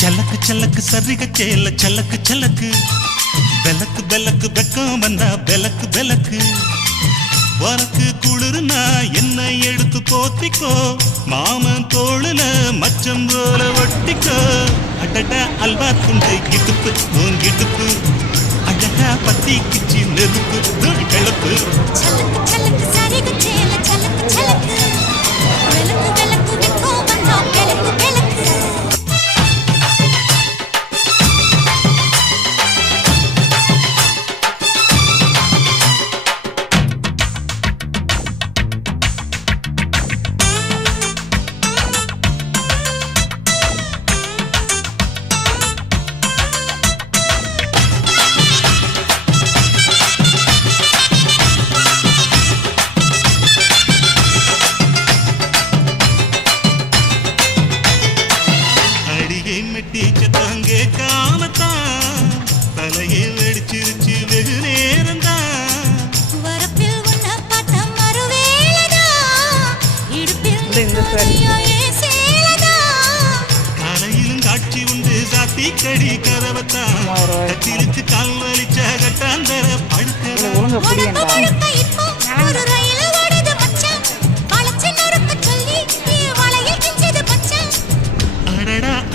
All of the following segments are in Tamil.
சலக்கு சலக்கு சரிக சேல சலக்கு சலக்கு பெலக்கு பெலக்கு வெக்கம் வந்தா பெலக்கு பெலக்கு உனக்கு குளிர்னா என்னை எடுத்து போத்திக்கோ மாமன் தோளுல மச்சம் போல ஒட்டிக்கோ அடடா அல்வா துண்டு இடுப்பு உங்கிடுப்பு அழகா பத்தி கிச்சி நெருப்பு தூள் கிளப்பு சலக்கு சலக்கு சரிக சேல சலக்கு சலக்கு பெலக்கு பெலக்கு வெக்கம் வந்தா பெலக்கு பெலக்கு மெட்டிச்சத்தங்கே காமத்தான் தலையே வெடிச்சிருச்சு வெகு நேரம்தான் வரப்பில் உன்ன பார்த்த மறுவேளைதான் இடுப்பில் கரையிலும் காட்சி உண்டு சாத்தி கடி கதவத்தான் கத்திரிச்சு கால் வலிச்ச கட்டாந்தர படுக்க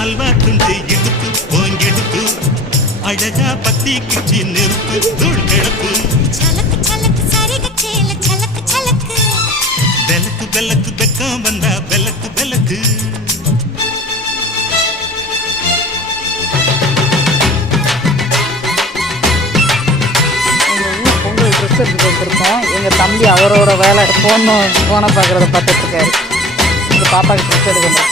அல்வா துண்டு இடுப்பு ஓங்கெடுப்பு அழகா பத்தி கிச்சி நெருப்பு தூள் கிளப்பு சலக்கு சலக்கு சரிக சேல சலக்கு சலக்கு பெலக்கு பெலக்கு வெக்கம் வந்தா பெலக்கு பெலக்கு பொங்கல் ட்ரெஸ் எடுத்துட்டு வந்திருக்கோம். எங்க தம்பி அவரோட வேலை போனை பார்க்கறத பார்த்துட்டு இருக்காரு. எங்க பாப்பாக்கு ட்ரெஸ் எடுக்கணும்.